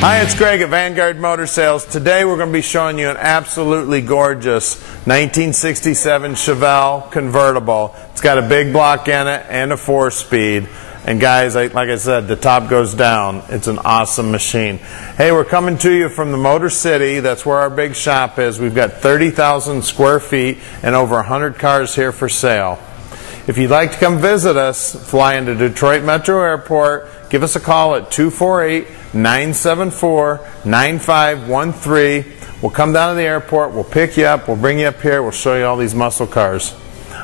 Hi, it's Greg at Vanguard Motor Sales. Today we're going to be showing you an absolutely gorgeous 1967 Chevelle convertible. It's got a big block in it and a 4-speed. And guys, like I said, the top goes down. It's an awesome machine. Hey, we're coming to you from the Motor City. That's where our big shop is. We've got 30,000 square feet and over 100 cars here for sale. If you'd like to come visit us, fly into Detroit Metro Airport, give us a call at 248-974-9513. We'll come down to the airport, we'll pick you up, we'll bring you up here, we'll show you all these muscle cars.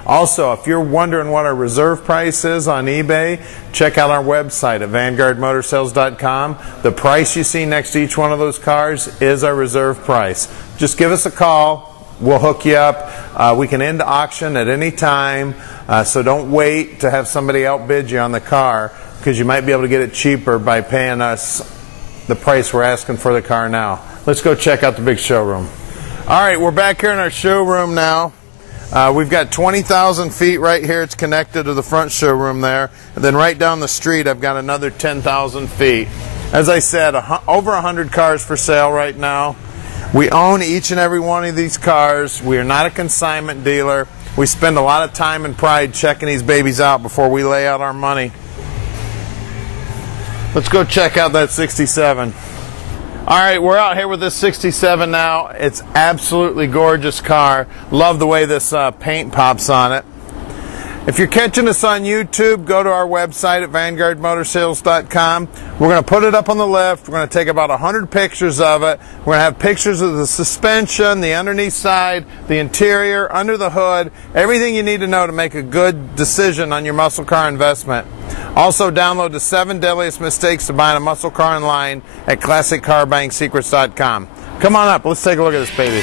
Also, if you're wondering what our reserve price is on eBay, check out our website at vanguardmotorsales.com. The price you see next to each one of those cars is our reserve price. Just give us a call. We'll hook you up. We can end auction at any time, so don't wait to have somebody outbid you on the car, because you might be able to get it cheaper by paying us the price we're asking for the car now. Let's go check out the big showroom. All right, we're back here in our showroom now. We've got 20,000 feet right here. It's connected to the front showroom there. And then right down the street, I've got another 10,000 feet. As I said, over 100 cars for sale right now. We own each and every one of these cars. We are not a consignment dealer. We spend a lot of time and pride checking these babies out before we lay out our money. Let's go check out that 67. All right, we're out here with this 67 now. It's absolutely gorgeous car. Love the way this paint pops on it. If you're catching us on YouTube, go to our website at vanguardmotorsales.com. We're going to put it up on the left. We're going to take about 100 pictures of it. We're going to have pictures of the suspension, the underneath side, the interior, under the hood, everything you need to know to make a good decision on your muscle car investment. Also, download the 7 deadliest mistakes to buying a muscle car online at ClassicCarBuyingSecrets.com. Come on up. Let's take a look at this baby.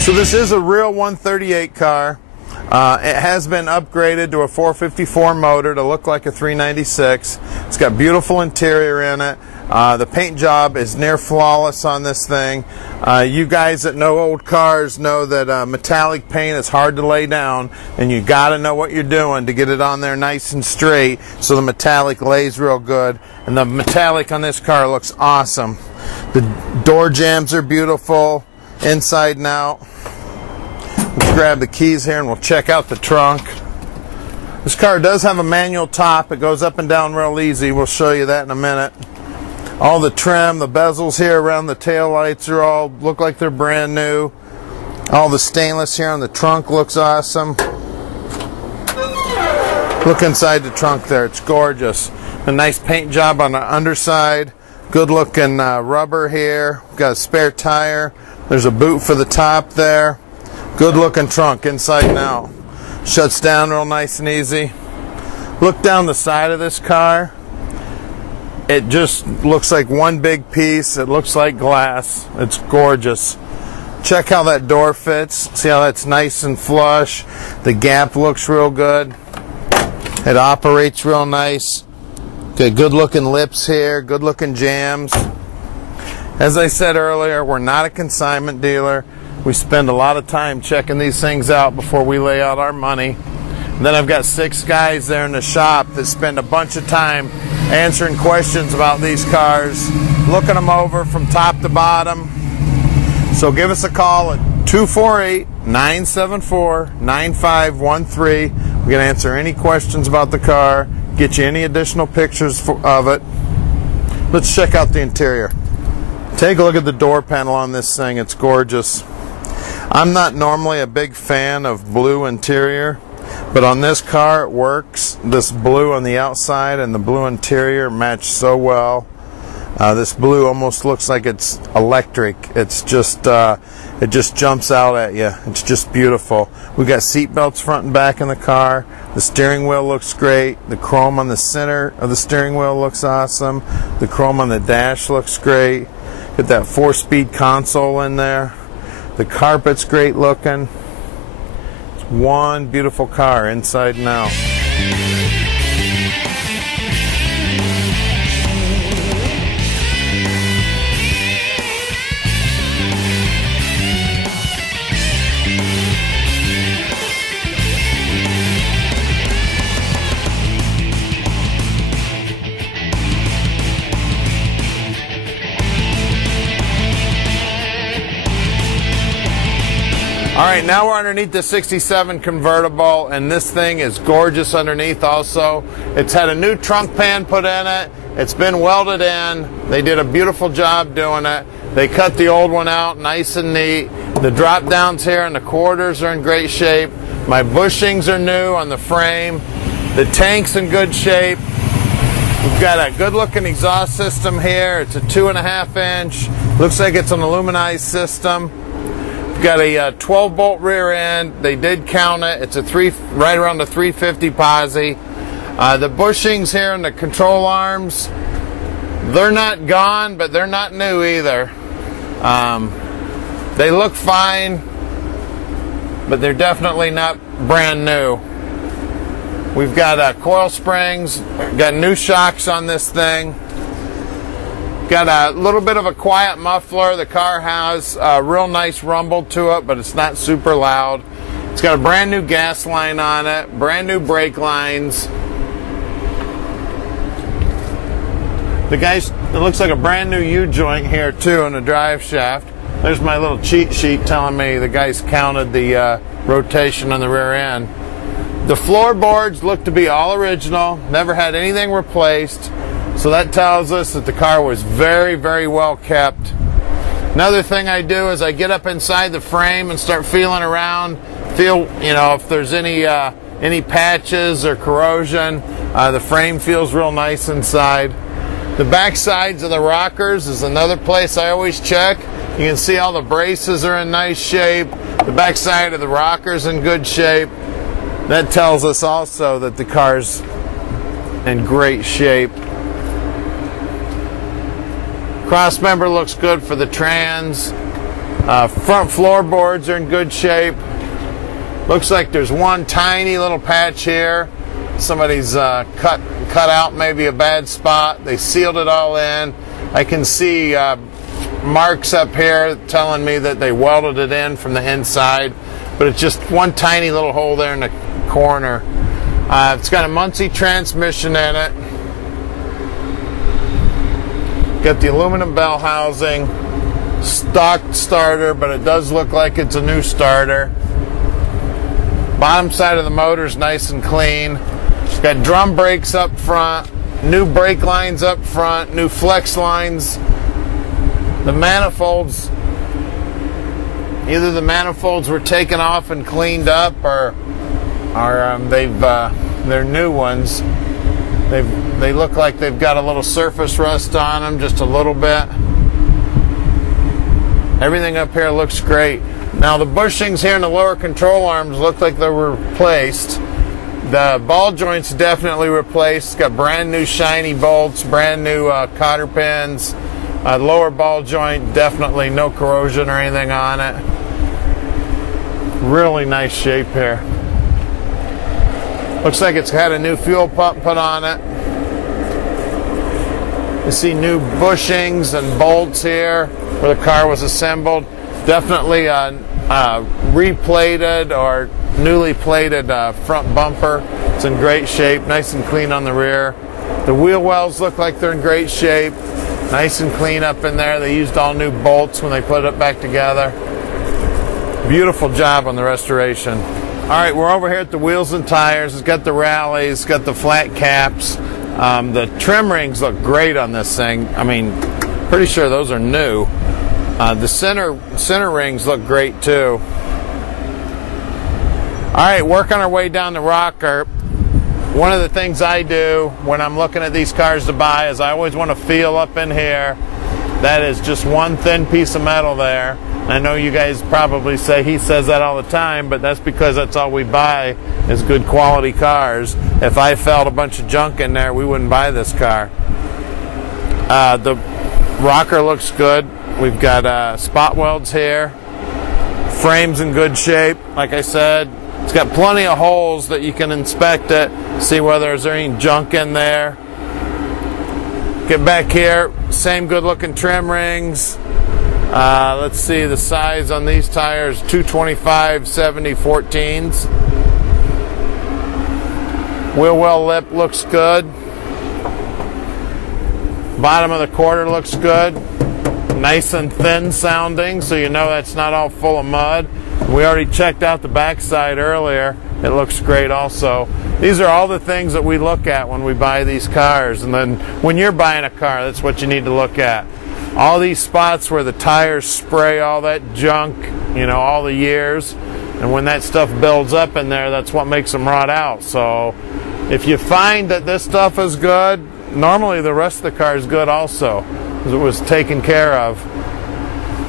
So this is a real 138 car. It has been upgraded to a 454 motor to look like a 396. It's got beautiful interior in it. The paint job is near flawless on this thing. You guys that know old cars know that metallic paint is hard to lay down, and you got to know what you're doing to get it on there nice and straight so the metallic lays real good. And the metallic on this car looks awesome. The door jambs are beautiful, inside and out. Let's grab the keys here and we'll check out the trunk. This car does have a manual top. It goes up and down real easy. We'll show you that in a minute. All the trim, the bezels here around the tail lights are all look like they're brand new. All the stainless here on the trunk looks awesome. Look inside the trunk there. It's gorgeous. A nice paint job on the underside. Good looking rubber here. We've got a spare tire. There's a boot for the top there. Good looking trunk inside and out. Shuts down real nice and easy. Look down the side of this car. It just looks like one big piece. It looks like glass. It's gorgeous. Check how that door fits. See how that's nice and flush. The gap looks real good. It operates real nice. Got good looking lips here. Good looking jams. As I said earlier, we're not a consignment dealer. We spend a lot of time checking these things out before we lay out our money. And then I've got 6 guys there in the shop that spend a bunch of time answering questions about these cars, looking them over from top to bottom. So give us a call at 248-974-9513. We're going to answer any questions about the car, get you any additional pictures of it. Let's check out the interior. Take a look at the door panel on this thing. It's gorgeous. I'm not normally a big fan of blue interior, but on this car it works. This blue on the outside and the blue interior match so well. This blue almost looks like it's electric. It's just it just jumps out at you. It's just beautiful. We've got seat belts front and back in the car. The steering wheel looks great. The chrome on the center of the steering wheel looks awesome. The chrome on the dash looks great. Get that 4-speed console in there. The carpet's great looking. It's one beautiful car inside and out. right, now we're underneath the 67 convertible, and this thing is gorgeous underneath also. It's had a new trunk pan put in it. It's been welded in. They did a beautiful job doing it. They cut the old one out nice and neat. The drop downs here and the quarters are in great shape. My bushings are new on the frame. The tank's in good shape. We've got a good looking exhaust system here. It's a 2.5 inch. Looks like it's an aluminized system. We've got a 12 bolt rear end. They did count it. It's a right around the 350 posi. The bushings here and the control arms, they're not gone, but they're not new either. They look fine, but they're definitely not brand new. We've got coil springs, got new shocks on this thing. Got a little bit of a quiet muffler. The car has a real nice rumble to it, but it's not super loud. It's got a brand new gas line on it, brand new brake lines. It looks like a brand new U-joint here too in the drive shaft. There's my little cheat sheet telling me the guys counted the rotation on the rear end. The floorboards look to be all original, never had anything replaced, so that tells us that the car was very, very well kept. Another thing I do is I get up inside the frame and start feeling around, if there's any patches or corrosion. The frame feels real nice inside. The back sides of the rockers is another place I always check. You can see all the braces are in nice shape. The back side of the rockers in good shape. That tells us also that the car's in great shape. Cross member looks good for the trans. Front floorboards are in good shape. Looks like there's one tiny little patch here. Somebody's cut out maybe a bad spot. They sealed it all in. I can see marks up here telling me that they welded it in from the inside, but it's just one tiny little hole there in the corner. It's got a Muncie transmission in it. Got the aluminum bell housing, stock starter, but it does look like it's a new starter. Bottom side of the motor is nice and clean. Got drum brakes up front, new brake lines up front, new flex lines. The manifolds, either the manifolds were taken off and cleaned up, or they're new ones. They look like they've got a little surface rust on them, just a little bit. Everything up here looks great. Now the bushings here in the lower control arms look like they were replaced. The ball joints definitely replaced. It's got brand new shiny bolts, brand new cotter pins. Lower ball joint, definitely no corrosion or anything on it. Really nice shape here. Looks like it's had a new fuel pump put on it. You see new bushings and bolts here where the car was assembled. Definitely replated or newly plated front bumper. It's in great shape, nice and clean on the rear. The wheel wells look like they're in great shape. Nice and clean up in there. They used all new bolts when they put it back together. Beautiful job on the restoration. All right, we're over here at the wheels and tires. It's got the rallies, it's got the flat caps. The trim rings look great on this thing. I mean, pretty sure those are new. The center rings look great too. All right, working our way down the rocker. One of the things I do when I'm looking at these cars to buy is I always want to feel up in here. That is just one thin piece of metal there. I know you guys probably say he says that all the time, but that's because that's all we buy is good quality cars. If I felt a bunch of junk in there, we wouldn't buy this car. The rocker looks good. We've got spot welds here. Frame's in good shape, like I said. It's got plenty of holes that you can inspect it, see whether there's any junk in there. Get back here, same good looking trim rings. Let's see the size on these tires, 225 70 14s. Wheel well lip looks good. Bottom of the quarter looks good. Nice and thin sounding, so you know that's not all full of mud. We already checked out the backside earlier. It looks great also. These are all the things that we look at when we buy these cars. And then when you're buying a car, that's what you need to look at. All these spots where the tires spray all that junk, you know, all the years. And when that stuff builds up in there, that's what makes them rot out. So if you find that this stuff is good, normally the rest of the car is good also, because it was taken care of.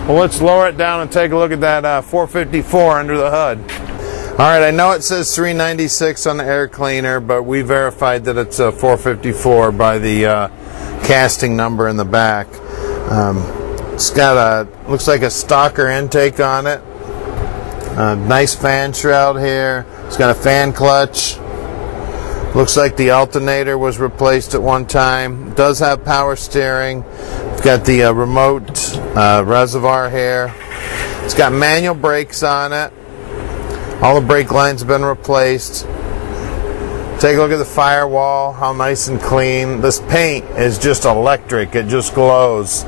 Well, let's lower it down and take a look at that 454 under the hood. All right, I know it says 396 on the air cleaner, but we verified that it's a 454 by the casting number in the back. It's got a, looks like a stalker intake on it. Nice fan shroud here. It's got a fan clutch. Looks like the alternator was replaced at one time. It does have power steering. It's got the remote reservoir here. It's got manual brakes on it. All the brake lines have been replaced. Take a look at the firewall, how nice and clean. This paint is just electric. It just glows.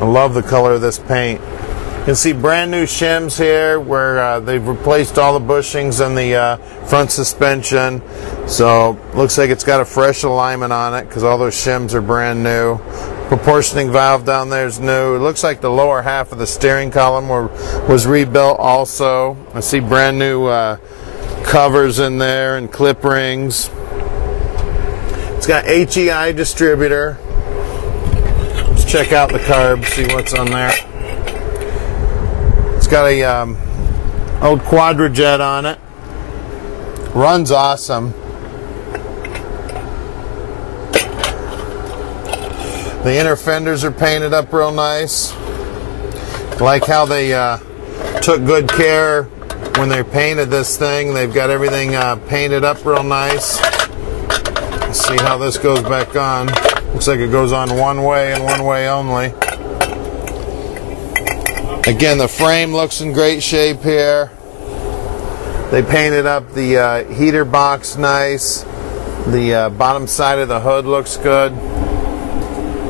I love the color of this paint. You can see brand new shims here where they've replaced all the bushings in the front suspension. So looks like it's got a fresh alignment on it because all those shims are brand new. Proportioning valve down there is new. It looks like the lower half of the steering column was rebuilt also. I see brand new covers in there and clip rings. It's got HEI distributor. Let's check out the carb, see what's on there. It's got a old Quadrajet on it. Runs awesome. The inner fenders are painted up real nice. Like how they took good care when they painted this thing. They've got everything painted up real nice. Let's see how this goes back on. Looks like it goes on one way and one way only. Again, the frame looks in great shape here. They painted up the heater box nice. The bottom side of the hood looks good.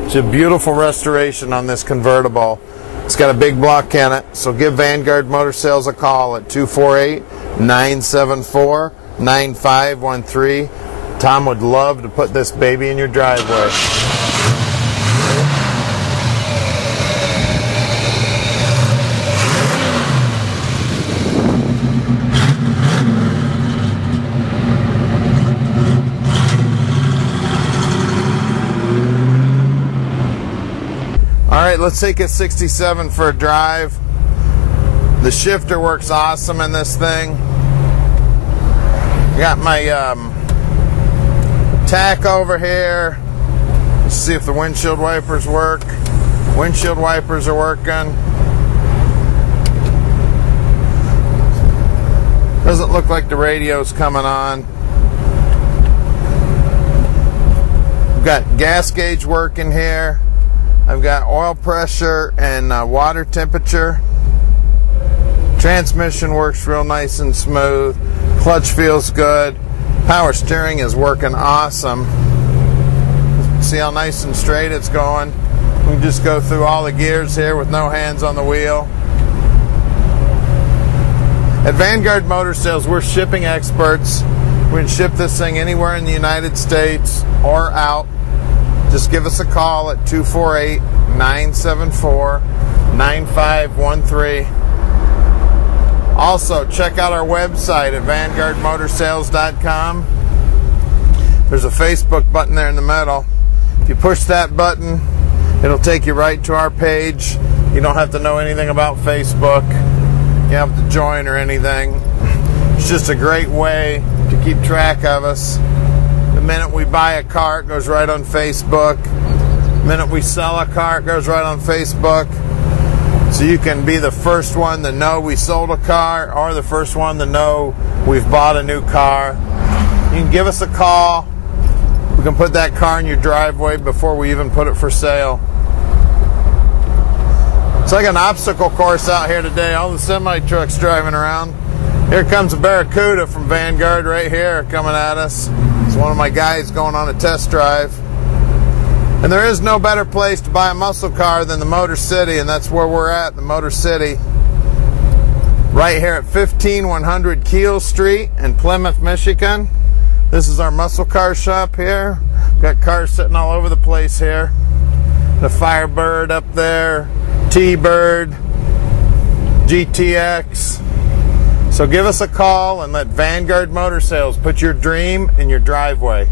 It's a beautiful restoration on this convertible. It's got a big block in it, so give Vanguard Motor Sales a call at 248-974-9513. Tom would love to put this baby in your driveway. Alright, let's take a 67 for a drive. The shifter works awesome in this thing. Got my tack over here. Let's see if the windshield wipers work. Windshield wipers are working. Doesn't look like the radio's coming on. We've got gas gauge working here. I've got oil pressure and water temperature. Transmission works real nice and smooth. Clutch feels good. Power steering is working awesome. See how nice and straight it's going. We can just go through all the gears here with no hands on the wheel. At Vanguard Motor Sales, we're shipping experts. We can ship this thing anywhere in the United States or out. Just give us a call at 248-974-9513. Also, check out our website at vanguardmotorsales.com. There's a Facebook button there in the middle. If you push that button, it'll take you right to our page. You don't have to know anything about Facebook. You don't have to join or anything. It's just a great way to keep track of us. The minute we buy a car, it goes right on Facebook. The minute we sell a car, it goes right on Facebook. So you can be the first one to know we sold a car or the first one to know we've bought a new car. You can give us a call. We can put that car in your driveway before we even put it for sale. It's like an obstacle course out here today. All the semi-trucks driving around. Here comes a Barracuda from Vanguard right here coming at us. It's one of my guys going on a test drive. And there is no better place to buy a muscle car than the Motor City, and that's where we're at, the Motor City. right here at 15100 Keel Street in Plymouth, Michigan. This is our muscle car shop here. Got cars sitting all over the place here. The Firebird up there, T-Bird, GTX. So give us a call and let Vanguard Motor Sales put your dream in your driveway.